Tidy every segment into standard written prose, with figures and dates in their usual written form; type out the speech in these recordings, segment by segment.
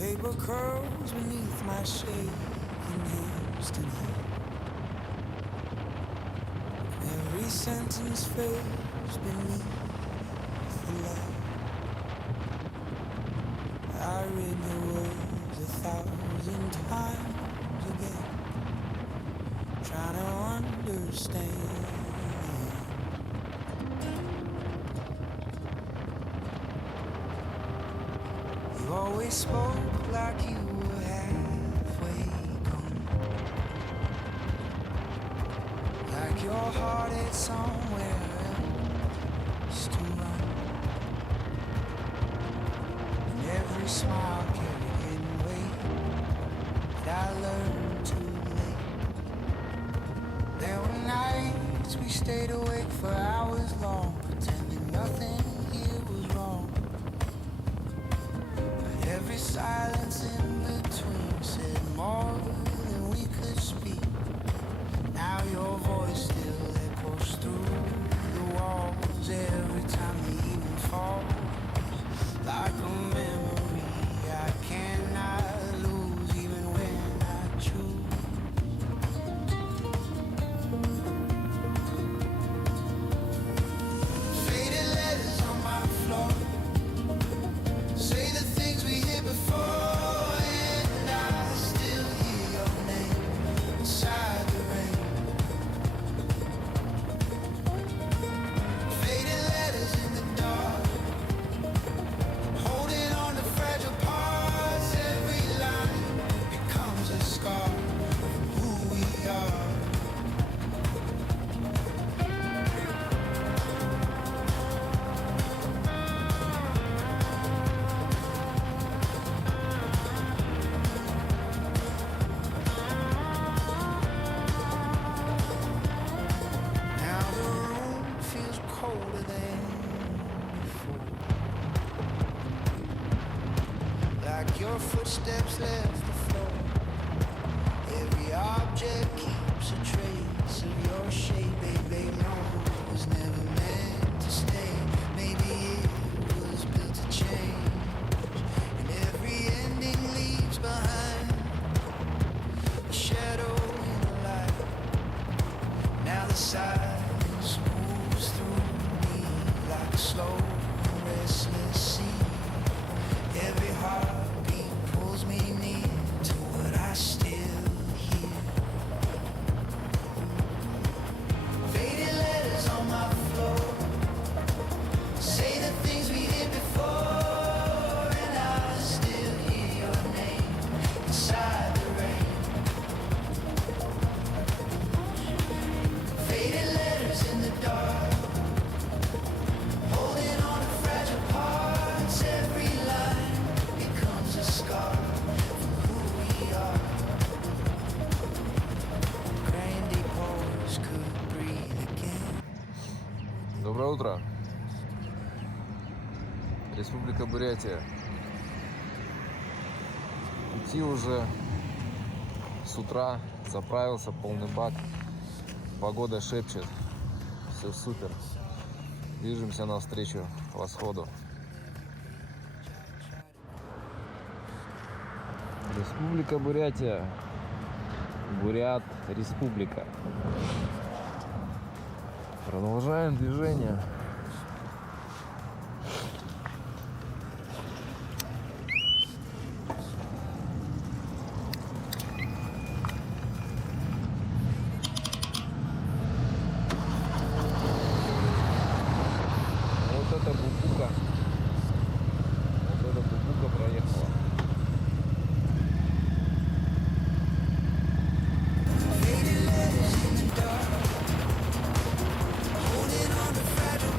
paper curls beneath my shaking hands tonight. Every sentence fades beneath the light. I read the words 1,000 times again, trying to understand. You always spoke like you were halfway gone, like your heart had somewhere else to run, and every smile carried hidden weight that I learned too late. There were nights we stayed awake for hours long, pretending nothing here was wrong. Every silence in between said more than we could speak. Now your voice still echoes through the walls every time the evening falls, like a memory I cannot lose even when I choose. Faded letters on my floor say the things we hear before, and I still hear your name inside the rain. Faded letters in the dark, holding on to fragile parts. Every line becomes a scar of who we are. Now the room feels colder than before, like your footsteps left the floor. Every object keeps a trace of your shape, baby. No, it was never meant to stay. Maybe it was built to change, and every ending leaves behind a shadow in the light. Now the silence moves through me like a slow and restless sea. Every heartbeat pulls me near to what I still hear. Faded letters on my floor say the things we hear before, and I still hear your name inside the rain. Faded letters in the dark, holding on to fragile parts. Every line becomes a scar for who we are. Grandy pores could breathe again. Доброе утро. Республика Бурятия. Пути уже с утра, заправился полный бак. Погода шепчет. Все супер. Движемся навстречу восходу. Республика Бурятия. Бурят, республика. Продолжаем движение. Вот эта бубука. Вот эта бубука проехала. Faded letters in the dark, holding on to fragile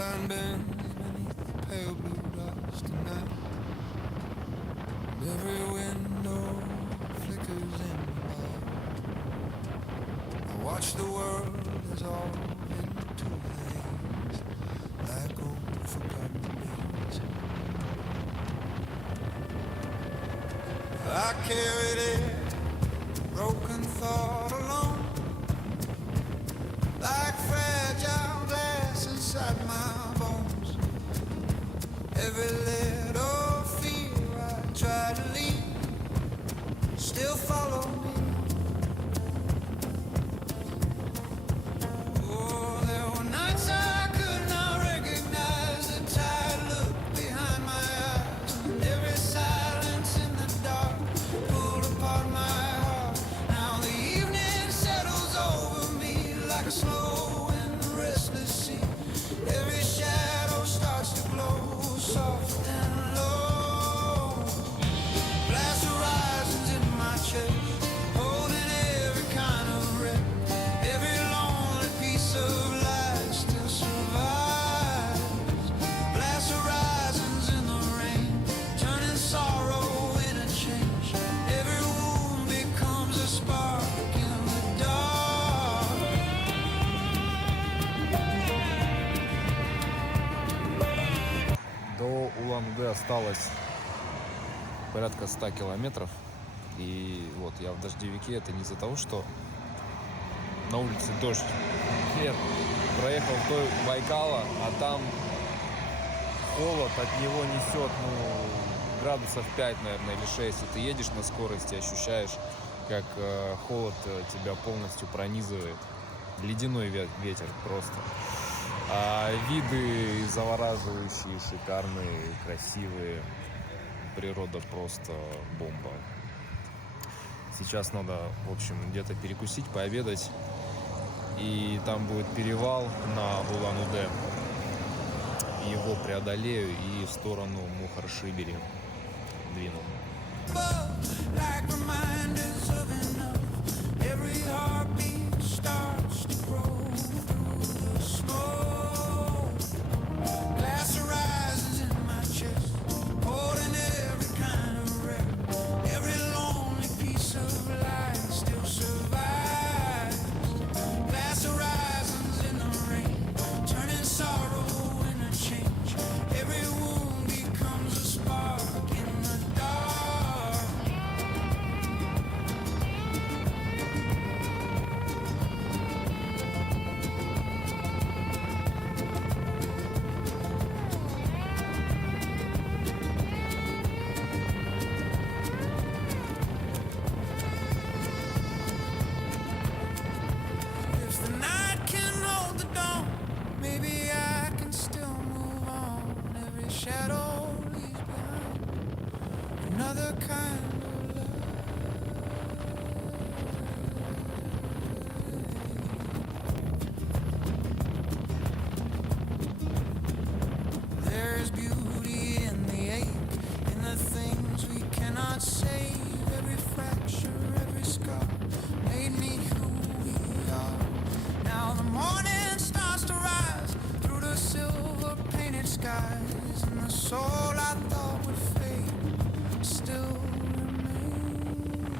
Skyline bends beneath the pale blue dust tonight. Every window flickers in the light. I watch the world dissolve into haze, like old forgotten days. I carried every broken thought alone, like fragile glass inside my bones. Every little fear I try to leave still follow me. Oh, there were nights I could not recognize the tired look behind my eyes, and every silence in the dark pulled apart my heart. Now the evening settles over me like a slow and restless sea. Every shadow starts to glow soft and low. Glass horizons in my chest, holding every kind of wreck. Every lonely piece of life still survives. Glass horizons in the rain, turning sorrow into change. Every wound becomes a spark in the dark. До Улан-Удэ осталось порядка 100 километров. И вот я в дождевике. Это не из-за того, что на улице дождь. Нет, проехал вдоль Байкала, а там холод, от него несет, градусов 5, наверное, или 6. И ты едешь на скорости, ощущаешь, как холод тебя полностью пронизывает. Ледяной ветер просто. А виды завораживающие, шикарные, красивые. Природа просто бомба. Сейчас надо, в общем, где-то перекусить, пообедать. И там будет перевал на Улан-Удэ. Его преодолею и в сторону Мухоршибири двину. Like reminders of enough, every heartbeat starts to grow through the smoke. Glass horizons in my chest, holding every kind of wreck. Every lonely piece of life still survives. Glass horizons in the rain, turning sorrow into change. Every wound becomes a spark in the dark. If the night can hold the dawn, maybe I can still move on. Every shadow leaves behind another kind of love. There's beauty in the ache, in the things we cannot save. Every fracture, every scar made me who we are. Now the morning starts to rise through the silver painted skies, and the soul I thought would fade still remains.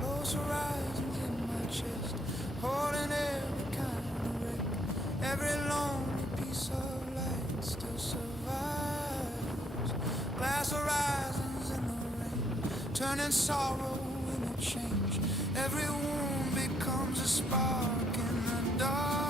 Close horizons in my chest, holding every kind of wreck. Every lonely piece of light still survives. Glass horizons in the rain, turning sorrow into change. Every wound becomes a spark in the dark.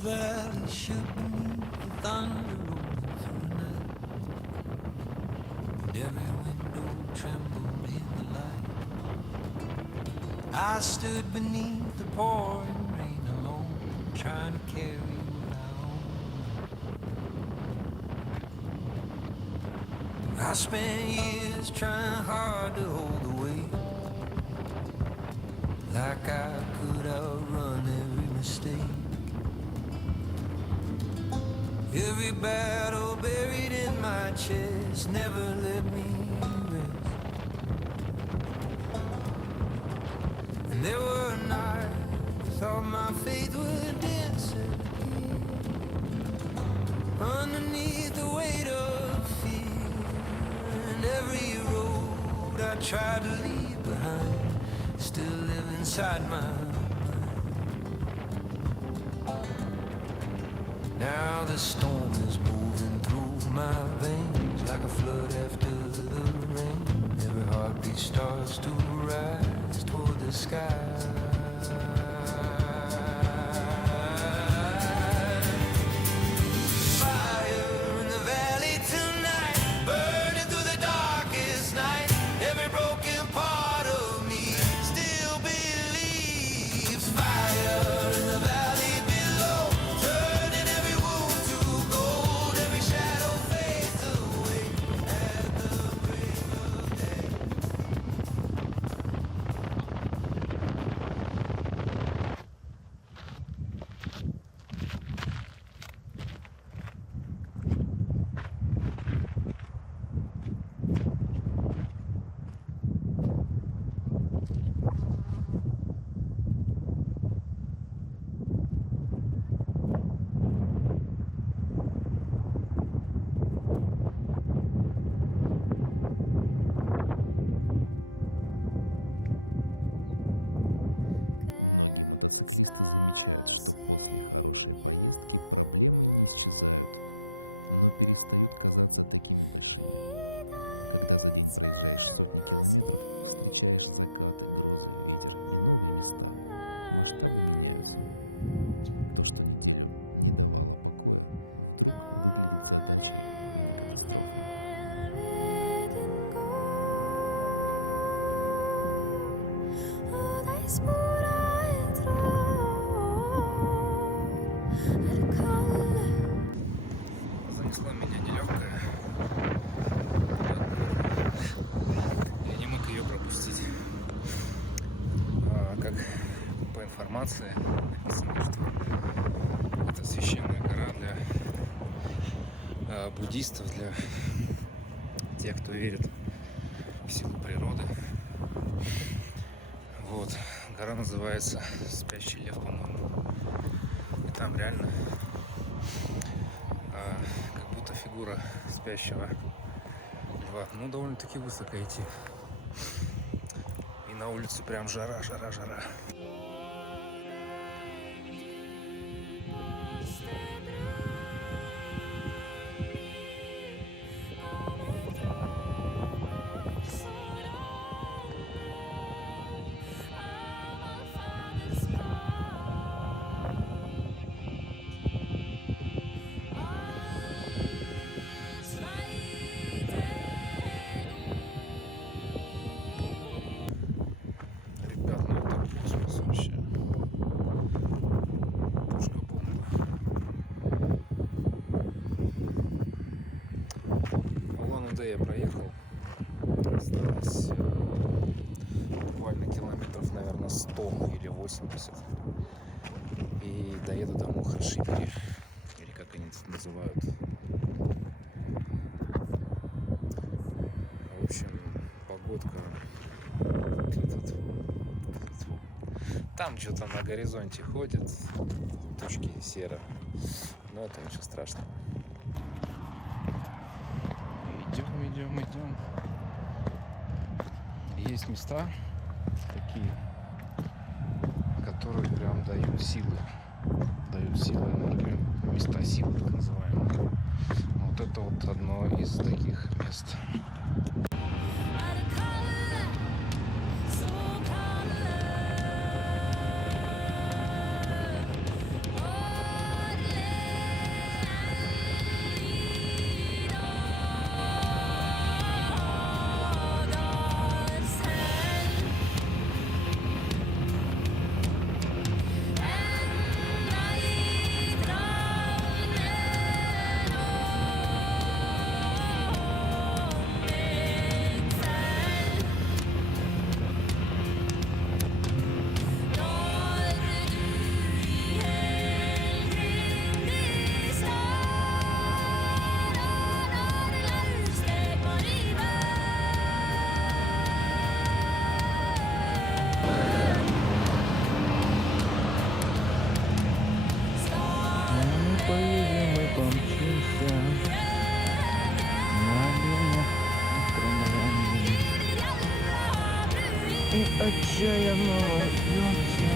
valley shook beneath the thunder rolling through the night, and every window trembled in the light. I stood beneath the pouring rain alone, trying to carry what I own. I spent years trying hard to hold the weight, like I could outrun every mistake. Every battle buried in my chest never let me rest. And there were nights I thought my faith would disappear underneath the weight of fear. And every road I tried to leave behind still live inside my mind. Now the storm is moving through my veins like a flood after the rain. Every heartbeat starts to rise toward the sky. Занесла меня нелегкая. Я не мог ее пропустить. Как по информации написано, что это священная гора для буддистов, для тех, кто верит в силу природы. Вот. Гора называется Спящий лев, по-моему. И там реально как будто фигура спящего льва. Ну, довольно-таки высоко идти. И на улице прям жара. Улан-Удэ я проехал. Осталось буквально километров, наверное, 100 или 80. И доеду до Мухоршибири. Или как они это называют. В общем, погодка. Там что-то на горизонте ходит. Тучки серо. Но это ничего страшного. Идем. Есть места такие, которые прям дают силы, энергию. Места силы, так называемые. Вот это вот одно из таких мест. и отчаянно рвется.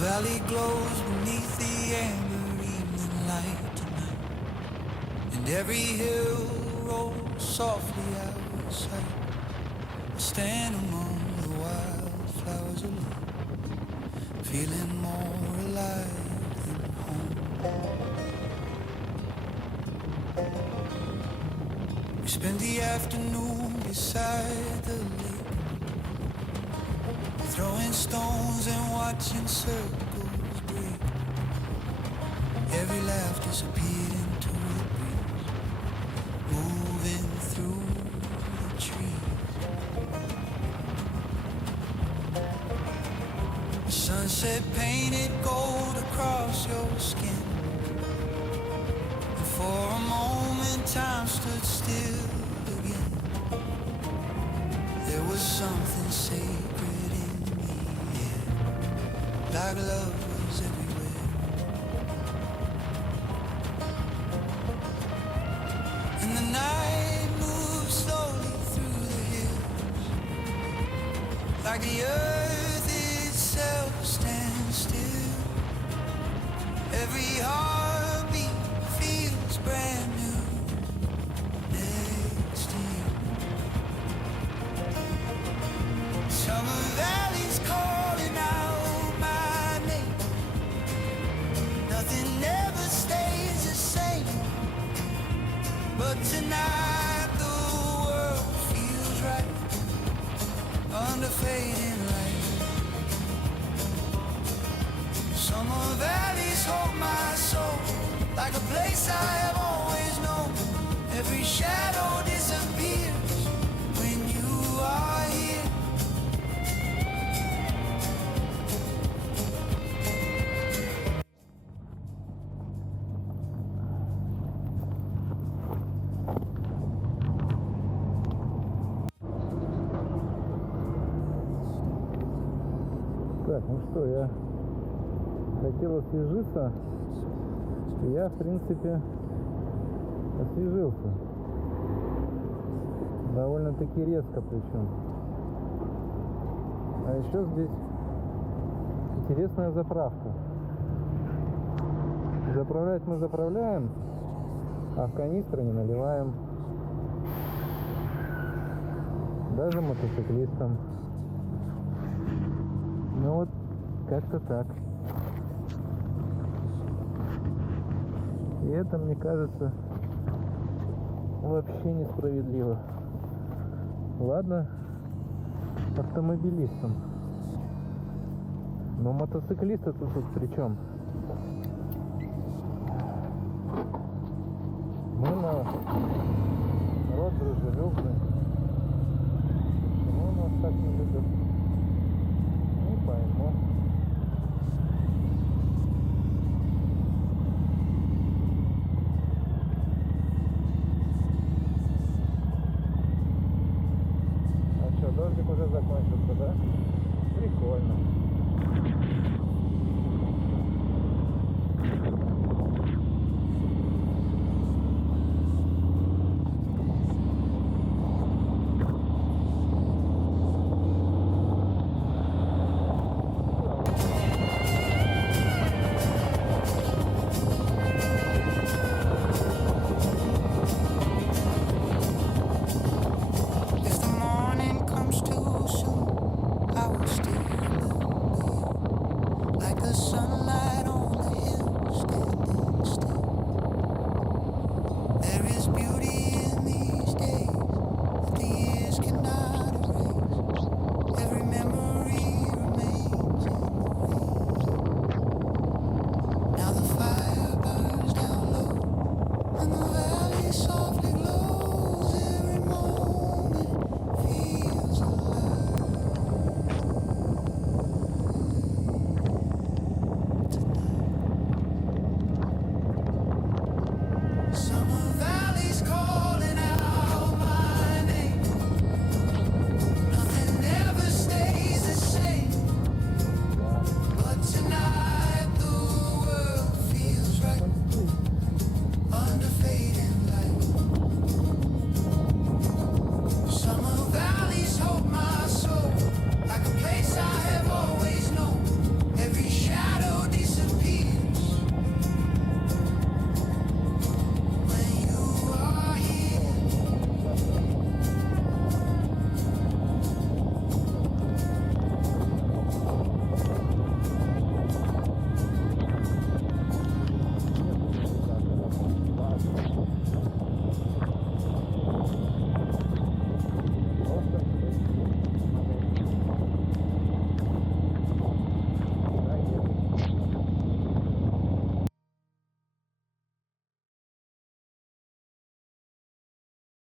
valley glows beneath the amber evening light tonight, and every hill rolls softly out of sight. I stand among the wildflowers alone, feeling more alive than home. We spend the afternoon beside the lake, throwing stones and watching circles break. Every laugh disappeared into the breeze, moving through the trees. The sunset painted gold across your skin, and for a moment time stood still again. There was something sacred in me, yeah, like love was everywhere. And the night moved slowly through the hills, like the earth itself stands still. Every heartbeat feels brand new next to you. tonight the world feels right under fading light. Summer valleys hold my soul like a place I have always known. Every shadow disappears when you are here. Так, ну что, я хотел освежиться, и я, в принципе, освежился. Довольно-таки резко причем. А еще здесь интересная заправка. Заправлять мы заправляем, а в канистры не наливаем. Даже мотоциклистам. Ну вот, как-то так. И это, мне кажется, вообще несправедливо. Ладно, автомобилистам. Но мотоциклисты тут при чем? Мы народ дружелюбный. Почему нас так не любят? Не пойму. А что, дождик уже закончился, да? Прикольно.